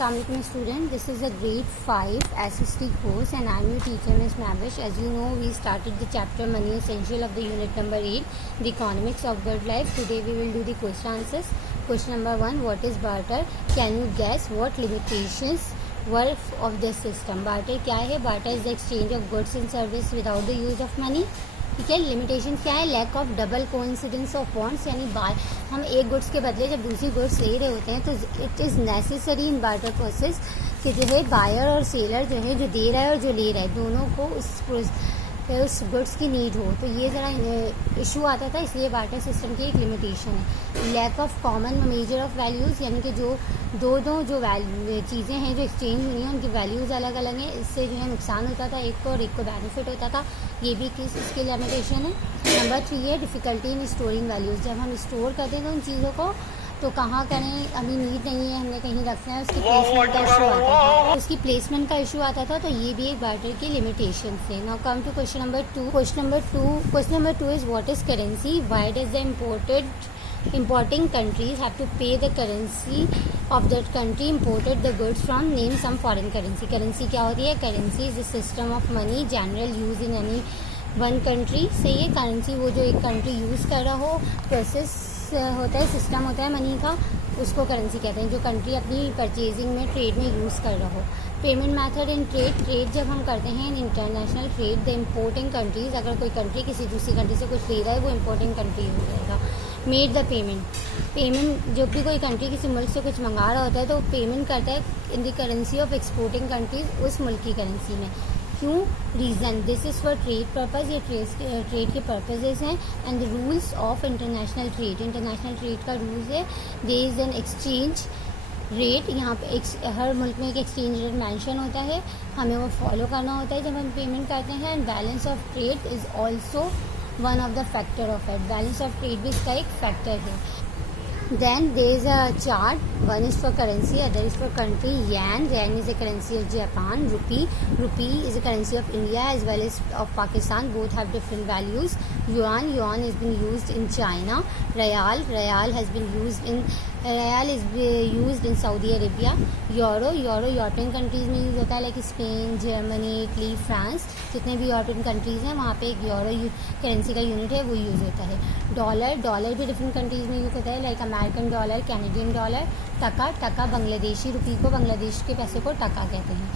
Assalamualaikum student, this is a grade 5 SST course and I am your teacher Ms. Mavish. As you know, we started the chapter Money Essential of the unit number 8, the economics of good life. Today we will do the question answers. Question number 1, what is barter? Can you guess what limitations were of this system? Barter क्या है? Barter is the exchange of goods and service without the use of money. ठीक है. Limitation क्या है? Lack of double coincidence of bonds, यानी हम एक goods के बदले जब दूसरी गुड्स ले रहे होते हैं तो it is necessary in barter process कि जो है बायर और सेलर जो है, जो दे रहा है और जो ले रहा है, दोनों को उस गुड्स की नीड हो. तो ये ज़रा इशू आता था, इसलिए बार्टर सिस्टम की एक लिमिटेशन है. Lack of common measure of values, यानी कि जो दो चीज़ें हैं जो एक्सचेंज हुई हैं उनकी वैल्यूज़ अलग अलग हैं, इससे जो है नुकसान होता था एक को और एक को बेनिफिट होता था. ये भी इसकी लिमिटेशन है. नंबर 3 है डिफ़िकल्टी इन स्टोरिंग वैल्यूज़. जब हम स्टोर करते हैं तो उन चीज़ों को तो कहाँ करें, अभी नीड नहीं है, हमने कहीं रखना है, उसकी प्लेसमेंट का इशू आता था. उसकी प्लेसमेंट का इशू आता था, तो ये भी एक बार्टर की लिमिटेशन है. Now come to question number 2. Question number 2 is what is currency? Why does the importing countries have to pay the currency of that country imported the goods from? Name some foreign currency. Currency क्या होती है? Currency is a system of money general use in any one country. सही है. Currency वो जो एक country use कर रहा हो, प्रोसेस होता है, सिस्टम होता है मनी का, उसको करेंसी कहते हैं, जो कंट्री अपनी परचेजिंग में ट्रेड में यूज़ कर रहा हो. पेमेंट मेथड इन ट्रेड जब हम करते हैं in international trade, the importing countries, अगर कोई कंट्री किसी दूसरी कंट्री से कुछ ले रहा है वो इम्पोर्टिंग कंट्री हो जाएगा. मेड द पेमेंट जब भी कोई कंट्री किसी मुल्क से कुछ मंगा रहा होता है तो पेमेंट करता है in the currency of exporting countries, उस मुल्क की करेंसी में. क्यों? Reason, this is for trade purpose, ये ट्रेड के पर्पजेज़ हैं. And the rules of international trade का रूल्स है, there is an exchange rate. यहाँ पे हर मुल्क में एक एक्सचेंज रेट मेंशन होता है, हमें वो फॉलो करना होता है जब हम पेमेंट करते हैं. And balance of trade is also one of the factor of it. Balance of trade भी इसका एक फैक्टर है. Then there is a chart. One is for currency, other is for country. Yen is a currency of Japan. Rupee is a currency of India as well as of Pakistan. Both have different values. Yuan has been used in China. Riyal has been used in Saudi Arabia. Euro European countries में use होता है, like Spain, Germany, Italy, France, जितने भी European countries हैं वहाँ पे एक euro currency का यूनिट है, वो यूज़ होता है. डॉलर भी डिफरेंट कंट्रीज़ में यूज़ होता है, like American dollar, Canadian dollar. टका बांग्लादेशी रुपी को, बांग्लादेश के पैसे को टका कहते हैं.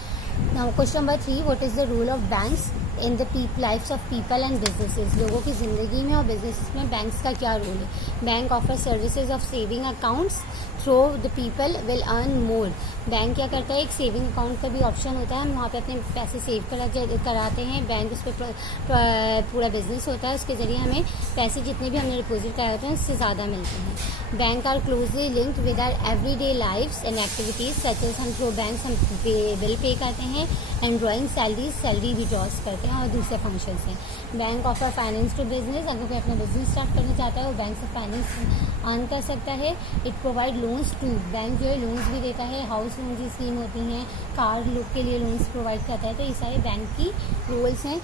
Now question number 3, what is the role of banks in the lifes of people and businesses? लोगों की ज़िंदगी में और बिजनेस में बैंक्स का क्या रोल है? Bank offer services of saving accounts through the people will earn more. Bank क्या करता है? एक सेविंग अकाउंट का भी ऑप्शन होता है, हम वहाँ पे अपने पैसे सेव कराते हैं. बैंक उस पर पूरा बिजनेस होता है, उसके ज़रिए हमें पैसे जितने भी हमने डिपॉजिट कराए होते हैं उससे ज़्यादा मिलते हैं. Bank are closely linked with our everyday lifes and activities such as हम थ्रू बैंक्स हम बिल पे करते हैं, एंड ड्रॉइंग सैलरी विड्रॉज करते हैं और दूसरे फंक्शंस हैं. Bank offer finance to business, अगर कोई अपना बिजनेस स्टार्ट करना चाहता है वो बैंक से फाइनेंस अर्न कर सकता है. It provide loans to, bank जो है लोन्स भी देता है, हाउस लोन की स्कीम होती हैं, कार लोग के लिए लोन्स प्रोवाइड करता है. तो ये सारे बैंक की रोल्स हैं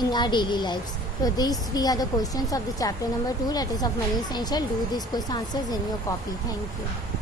in our daily lives. So these 3 are the questions of the chapter number 2, that is of money essential. Do these question answers in your copy. Thank you.